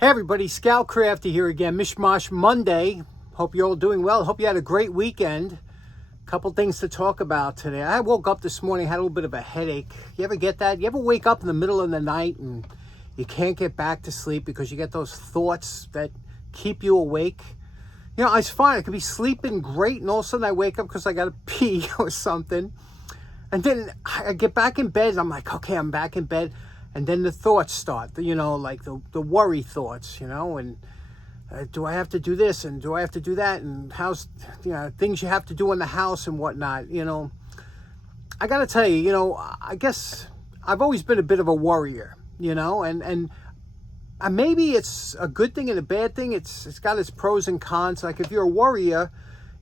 Hey everybody, Scout Crafty here again. Mishmash Monday. Hope you're all doing well. Hope you had a great weekend. Couple things to talk about today. I woke up this morning, had a little bit of a headache. You ever get that? You ever wake up in the middle of the night and you can't get back to sleep because you get those thoughts that keep you awake? You know, it's fine. I could be sleeping great and all of a sudden I wake up because I got to pee or something. And then I get back in bed and I'm like, okay, I'm back in bed. And then the thoughts start, you know, like the worry thoughts, you know, and do I have to do this and do I have to do that? And how's, you know, things you have to do in the house and whatnot, you know. I got to tell you, you know, I guess I've always been a bit of a worrier, you know, and maybe it's a good thing and a bad thing. It's got its pros and cons. Like if you're a worrier,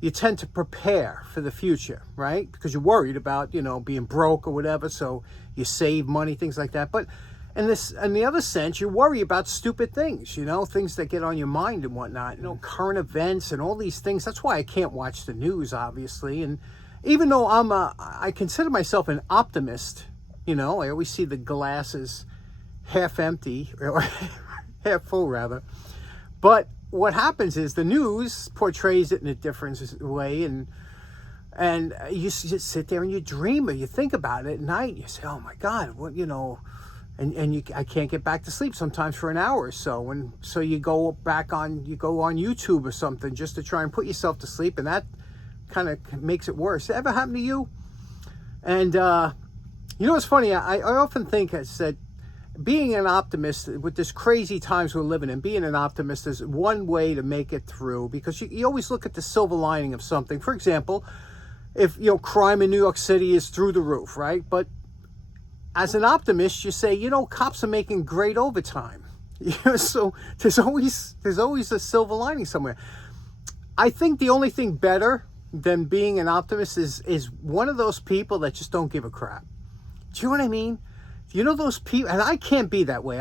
you tend to prepare for the future, right? Because you're worried about, you know, being broke or whatever. So you save money, things like that. But in the other sense, you worry about stupid things, you know, things that get on your mind and whatnot, you know, current events and all these things. That's why I can't watch the news, obviously. And even though I consider myself an optimist, you know, I always see the glasses half empty or half full rather. But what happens is the news portrays it in a different way, and you just sit there and you dream or you think about it at night. And you say, "Oh my God, what, you know?" And I can't get back to sleep sometimes for an hour or so, and so you go on YouTube or something just to try and put yourself to sleep, and that kind of makes it worse. Ever happened to you? And you know what's funny? I often think I said, being an optimist with this crazy times we're living in, being an optimist is one way to make it through, because you always look at the silver lining of something. For example, if, you know, crime in New York City is through the roof, right? But as an optimist, you say, you know, cops are making great overtime. You know, so there's always a silver lining somewhere. I think the only thing better than being an optimist is one of those people that just don't give a crap. Do you know what I mean? You know those people, and I can't be that way.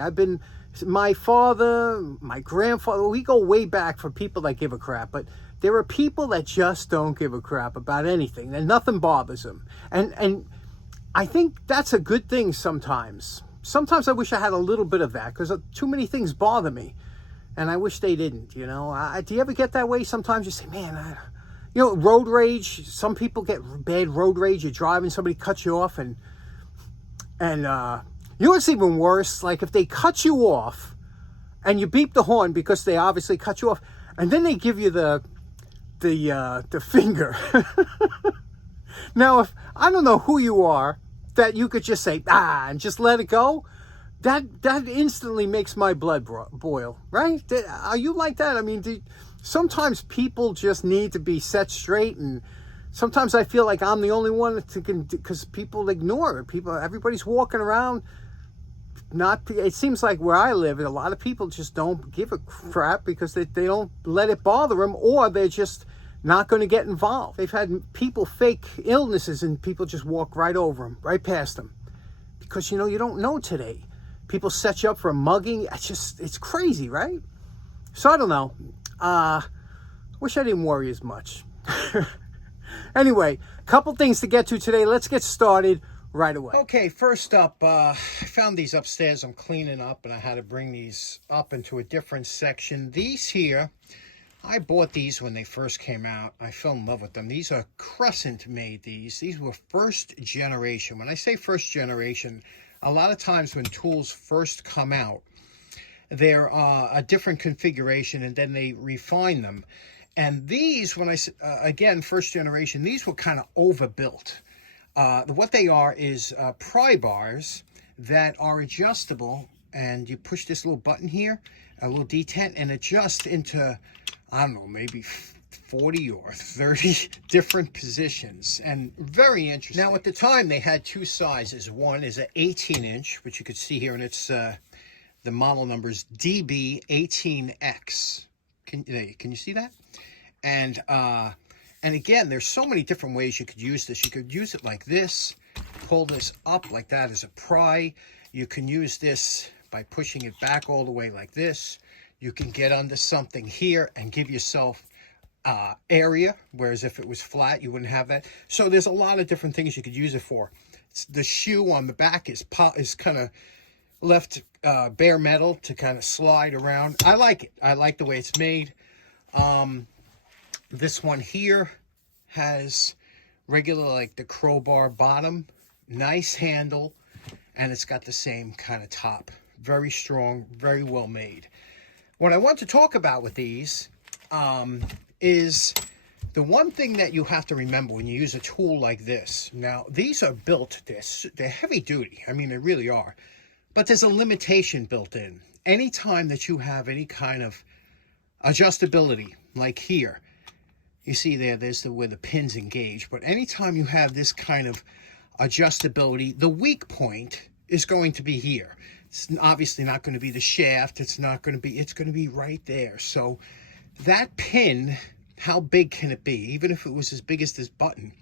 My father, my grandfather, we go way back for people that give a crap, but there are people that just don't give a crap about anything, and nothing bothers them. And I think that's a good thing sometimes. Sometimes I wish I had a little bit of that, because too many things bother me, and I wish they didn't, you know. Do you ever get that way? Sometimes you say, man, you know, road rage. Some people get bad road rage. You're driving, somebody cuts you off, and you know what's even worse? Like if they cut you off and you beep the horn because they obviously cut you off, and then they give you the finger. Now, if I don't know who you are, that you could just say and just let it go, that instantly makes my blood boil, right? Are you like that? I mean, sometimes people just need to be set straight, and sometimes I feel like I'm the only one because people ignore it. Everybody's walking around. It seems like where I live, a lot of people just don't give a crap because they don't let it bother them, or they're just not going to get involved. They've had people fake illnesses and people just walk right over them, right past them. Because, you know, you don't know today. People set you up for a mugging. It's crazy, right? So I don't know. Wish I didn't worry as much. Anyway, a couple things to get to today. Let's get started right away. Okay, first up, I found these upstairs. I'm cleaning up, and I had to bring these up into a different section. These here, I bought these when they first came out. I fell in love with them. These are Crescent made these. These were first generation. When I say first generation, a lot of times when tools first come out, they're a different configuration, and then they refine them. And these, when again, first generation, these were kind of overbuilt. What they are is pry bars that are adjustable, and you push this little button here, a little detent, and adjust into, I don't know, maybe 40 or 30 different positions, and very interesting. Now, at the time, they had two sizes. One is an 18-inch, which you could see here, and it's the model number is DB18X. Can you see that? And again, there's so many different ways you could use this. You could use it like this, pull this up like that as a pry. You can use this by pushing it back all the way like this. You can get under something here and give yourself area, whereas if it was flat, you wouldn't have that. So there's a lot of different things you could use it for. The shoe on the back is kind of left bare metal to kind of slide around. I like it. I like the way it's made. This one here has regular, like the crowbar bottom, nice handle, and it's got the same kind of top. Very strong, very well made. What I want to talk about with these is the one thing that you have to remember when you use a tool like this. Now, these are built, they're heavy duty. I mean, they really are. But there's a limitation built in. Anytime that you have any kind of adjustability, like here, you see there's where the pins engage. But anytime you have this kind of adjustability, the weak point is going to be here. It's obviously not going to be the shaft. It's going to be right there. So that pin, how big can it be? Even if it was as big as this button,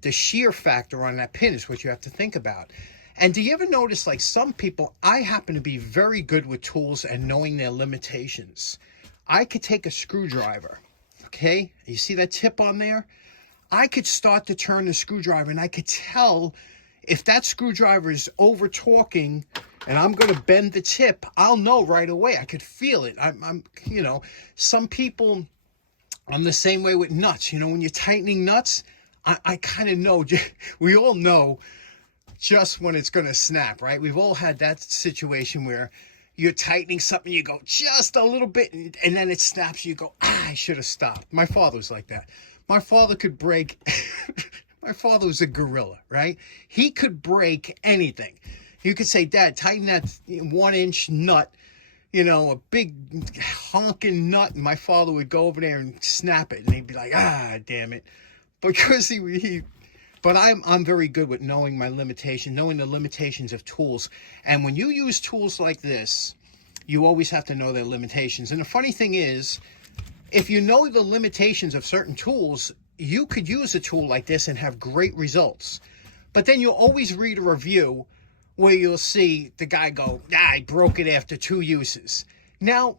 the shear factor on that pin is what you have to think about. And do you ever notice, like some people, I happen to be very good with tools and knowing their limitations. I could take a screwdriver, okay? You see that tip on there? I could start to turn the screwdriver and I could tell if that screwdriver is over torquing and I'm going to bend the tip, I'll know right away. I could feel it. I'm you know, some people, I'm the same way with nuts. You know, when you're tightening nuts, I kind of know, we all know just when it's going to snap, right? We've all had that situation where you're tightening something, you go just a little bit, and then it snaps, you go, I should have stopped. My father was like that. My father could break, my father was a gorilla, right? He could break anything. You could say, Dad, tighten that 1-inch nut, you know, a big honking nut, and my father would go over there and snap it, and he'd be like, damn it. Because but I'm very good with knowing my limitation, knowing the limitations of tools. And when you use tools like this, you always have to know their limitations. And the funny thing is, if you know the limitations of certain tools, you could use a tool like this and have great results. But then you'll always read a review where you'll see the guy go, I broke it after 2 uses. Now,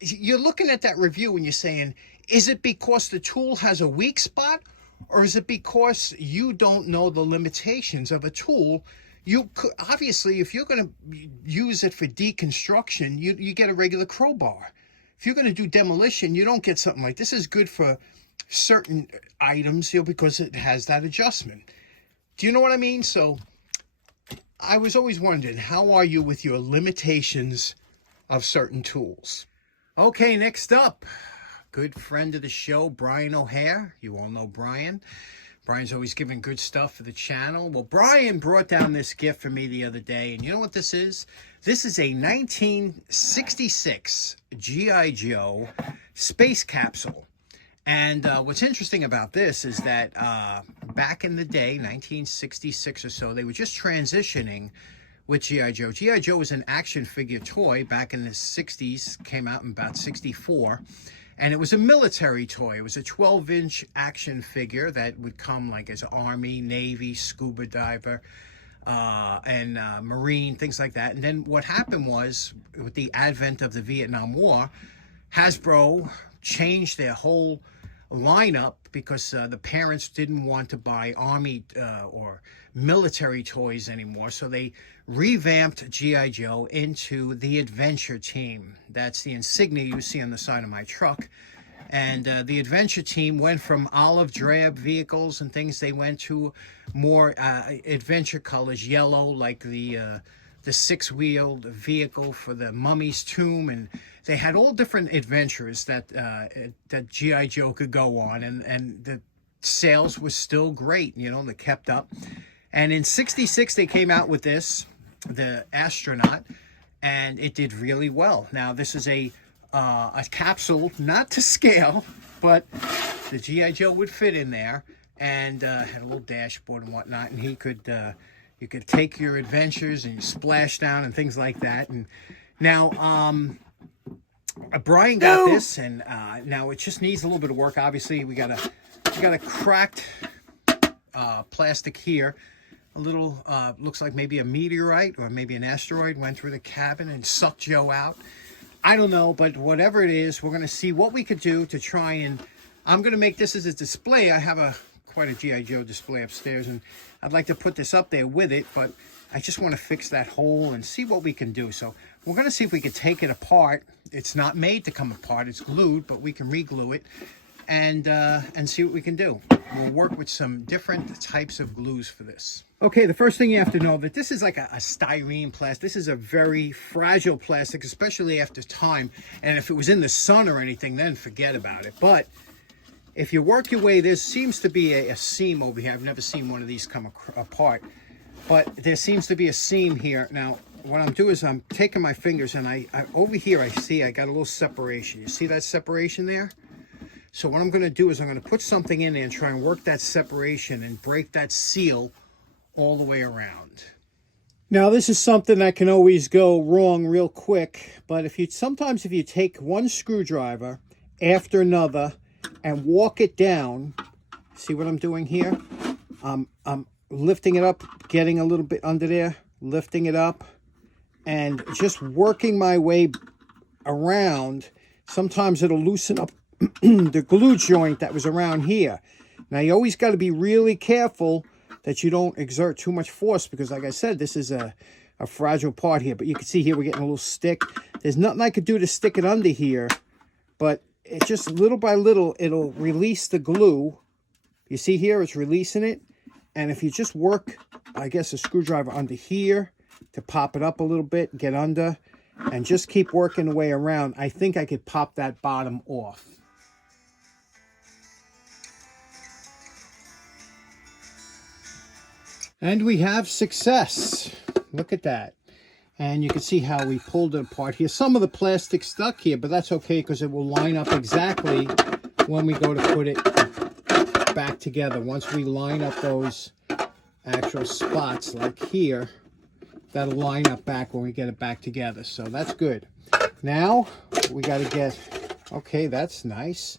you're looking at that review and you're saying, is it because the tool has a weak spot? Or is it because you don't know the limitations of a tool? You could, obviously, if you're going to use it for deconstruction, you get a regular crowbar. If you're going to do demolition, you don't get something like this. This is good for certain items, you know, because it has that adjustment. Do you know what I mean? So I was always wondering, how are you with your limitations of certain tools? Okay, next up, good friend of the show, Brian Ohare. You all know Brian. Brian's always giving good stuff for the channel. Well, Brian brought down this gift for me the other day, and you know what this is? This is a 1966 G.I. Joe space capsule. And what's interesting about this is that back in the day, 1966 or so, they were just transitioning with G.I. Joe. G.I. Joe was an action figure toy back in the 60s, came out in about 64. And it was a military toy. It was a 12-inch action figure that would come like as Army, Navy, scuba diver, and Marine, things like that. And then what happened was, with the advent of the Vietnam War, Hasbro changed their whole lineup because the parents didn't want to buy Army or military toys anymore. So they revamped G.I. Joe into the Adventure Team. That's the insignia you see on the side of my truck. And the Adventure Team went from olive drab vehicles and things, they went to more adventure colors, yellow, like the 6-wheeled vehicle for the mummy's tomb. And they had all different adventures that G.I. Joe could go on. And the sales was still great, you know, they kept up. And in 66, they came out with this, the Astronaut, and it did really well. Now, this is a capsule, not to scale, but the G.I. Joe would fit in there, and had a little dashboard and whatnot, and he could, you could take your adventures and you splash down and things like that. And now, Brian got this, and now it just needs a little bit of work. Obviously, we got a cracked plastic here. A little, looks like maybe a meteorite or maybe an asteroid went through the cabin and sucked Joe out. I don't know, but whatever it is, we're going to see what we could do to try and, I'm going to make this as a display. I have quite a G.I. Joe display upstairs, and I'd like to put this up there with it, but I just want to fix that hole and see what we can do. So we're going to see if we can take it apart. It's not made to come apart. It's glued, but we can re-glue it and see what we can do. We'll work with some different types of glues for this. Okay, the first thing you have to know that this is like a styrene plastic. This is a very fragile plastic, especially after time. And if it was in the sun or anything, then forget about it. But if you work your way, there seems to be a seam over here. I've never seen one of these come apart. But there seems to be a seam here. Now, what I'm doing is I'm taking my fingers and I over here I see I got a little separation. You see that separation there? So what I'm going to do is I'm going to put something in there and try and work that separation and break that seal all the way around. Now, this is something that can always go wrong real quick, but sometimes if you take one screwdriver after another and walk it down, see what I'm doing here? I'm lifting it up, getting a little bit under there, lifting it up, and just working my way around. Sometimes it'll loosen up the glue joint that was around here. Now, you always got to be really careful that you don't exert too much force because, like I said, this is a fragile part here. But you can see here we're getting a little stick. There's nothing I could do to stick it under here, but it just little by little, it'll release the glue. You see here, it's releasing it. And if you just work, I guess, a screwdriver under here to pop it up a little bit, get under, and just keep working the way around, I think I could pop that bottom off. And we have success. Look at that. And you can see how we pulled it apart here. Some of the plastic stuck here, but that's okay because it will line up exactly when we go to put it back together. Once we line up those actual spots like here, that'll line up back when we get it back together. So that's good. Now we got to get, okay, that's nice.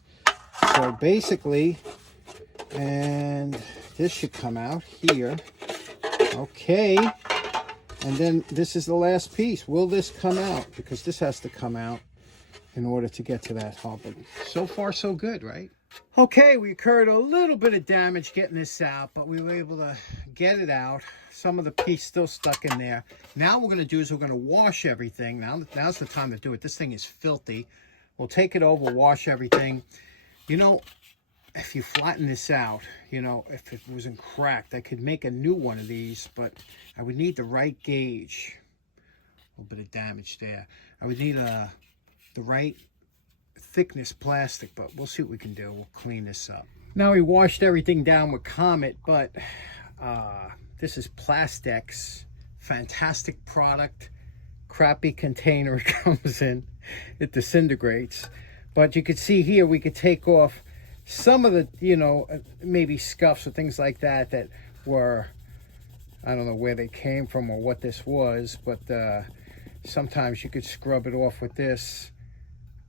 So basically, and this should come out here. Okay. And then this is the last piece. Will this come out? Because this has to come out in order to get to that hub. But so far, so good, right? Okay, we incurred a little bit of damage getting this out, but we were able to get it out. Some of the piece still stuck in there. Now what we're going to do is we're going to wash everything. Now's the time to do it. This thing is filthy. We'll take it over, wash everything. You know, if you flatten this out, you know, if it wasn't cracked, I could make a new one of these, but I would need the right gauge. A little bit of damage there. I would need the right thickness plastic, but we'll see what we can do. We'll clean this up. Now we washed everything down with Comet, but this is Plastex. Fantastic product. Crappy container it comes in. It disintegrates. But you can see here we could take off some of the, you know, maybe scuffs or things like that that were, I don't know where they came from or what this was, but sometimes you could scrub it off with this.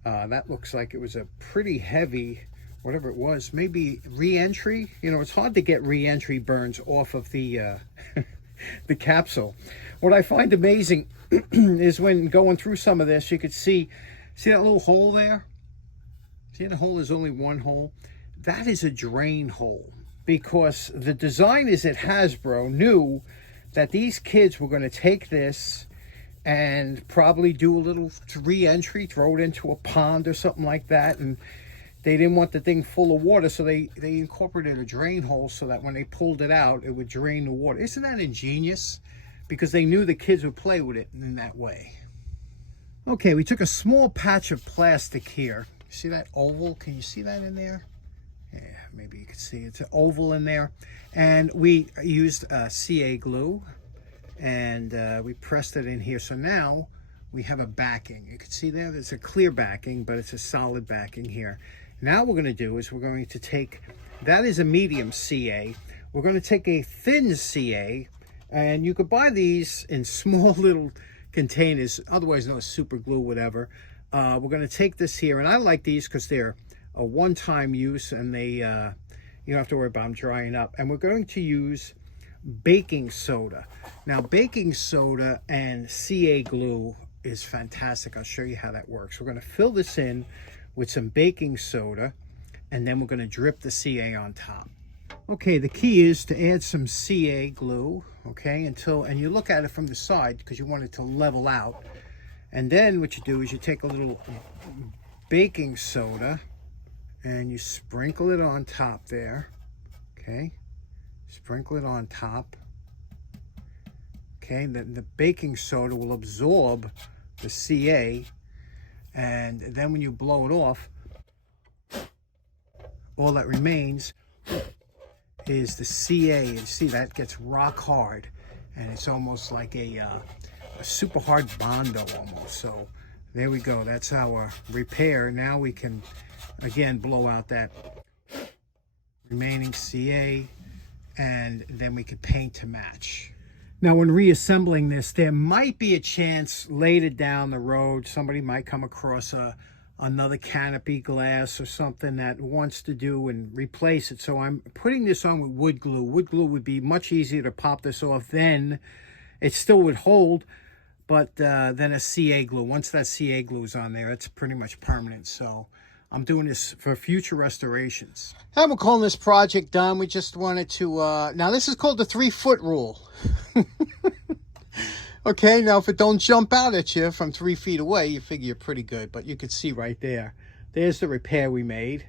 That looks like it was a pretty heavy, whatever it was, maybe re-entry. You know, it's hard to get re-entry burns off of the the capsule. What I find amazing is when going through some of this, you could see that little hole there? See the hole is only one hole? That is a drain hole, because the designers at Hasbro knew that these kids were going to take this and probably do a little re-entry, throw it into a pond or something like that, and they didn't want the thing full of water, so they incorporated a drain hole so that when they pulled it out, it would drain the water. Isn't that ingenious? Because they knew the kids would play with it in that way. Okay, we took a small patch of plastic here. See that oval? Can you see that in there? Yeah, maybe you can see it's an oval in there. And we used CA glue, and we pressed it in here. So now we have a backing. You can see there, there's a clear backing, but it's a solid backing here. Now what we're going to do is we're going to take, that is a medium CA. We're going to take a thin CA, and you could buy these in small little containers, otherwise known as super glue, whatever. We're going to take this here, and I like these because they're a one-time use, and they you don't have to worry about them drying up. And we're going to use baking soda. Now, baking soda and CA glue is fantastic. I'll show you how that works. We're going to fill this in with some baking soda, and then we're going to drip the CA on top. Okay, the key is to add some CA glue, okay, and you look at it from the side because you want it to level out. And then what you do is you take a little baking soda and you sprinkle it on top there, okay? Sprinkle it on top. Okay, the baking soda will absorb the CA, and then when you blow it off, all that remains is the CA. You see that gets rock hard, and it's almost like a super hard Bondo almost. So there we go. That's our repair. Now we can again blow out that remaining CA, and then we could paint to match. Now, when reassembling this, there might be a chance later down the road somebody might come across another canopy glass or something that wants to do and replace it. So I'm putting this on with wood glue. Wood glue would be much easier to pop this off. Then it still would hold, but then a CA glue. Once that CA glue is on there, it's pretty much permanent. So I'm doing this for future restorations. And we're calling this project done. We just wanted to, now this is called the 3-foot rule. Okay, now if it don't jump out at you from 3 feet away, you figure you're pretty good. But you can see right there, there's the repair we made.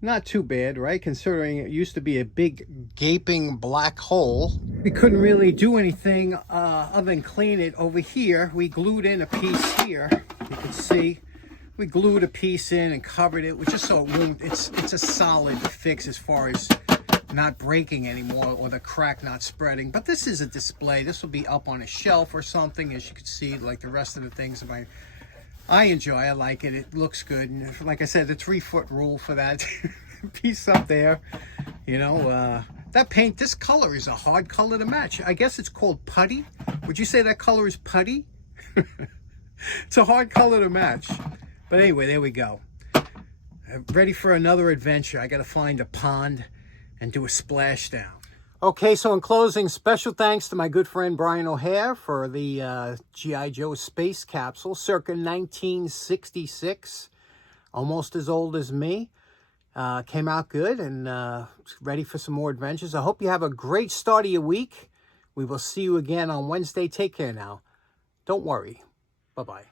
Not too bad, right? Considering it used to be a big gaping black hole. We couldn't really do anything other than clean it. Over here, we glued in a piece here. You can see. We glued a piece in and covered it, just so it won't, it's a solid fix as far as not breaking anymore or the crack not spreading. But this is a display. This will be up on a shelf or something, as you can see, like the rest of the things. I enjoy, I like it. It looks good. And like I said, the 3-foot rule for that piece up there, you know, that paint, this color is a hard color to match. I guess it's called putty. Would you say that color is putty? It's a hard color to match. But anyway, there we go. Ready for another adventure. I got to find a pond and do a splashdown. Okay, so in closing, special thanks to my good friend Brian Ohare for the G.I. Joe space capsule, circa 1966. Almost as old as me. Came out good and ready for some more adventures. I hope you have a great start of your week. We will see you again on Wednesday. Take care now. Don't worry. Bye-bye.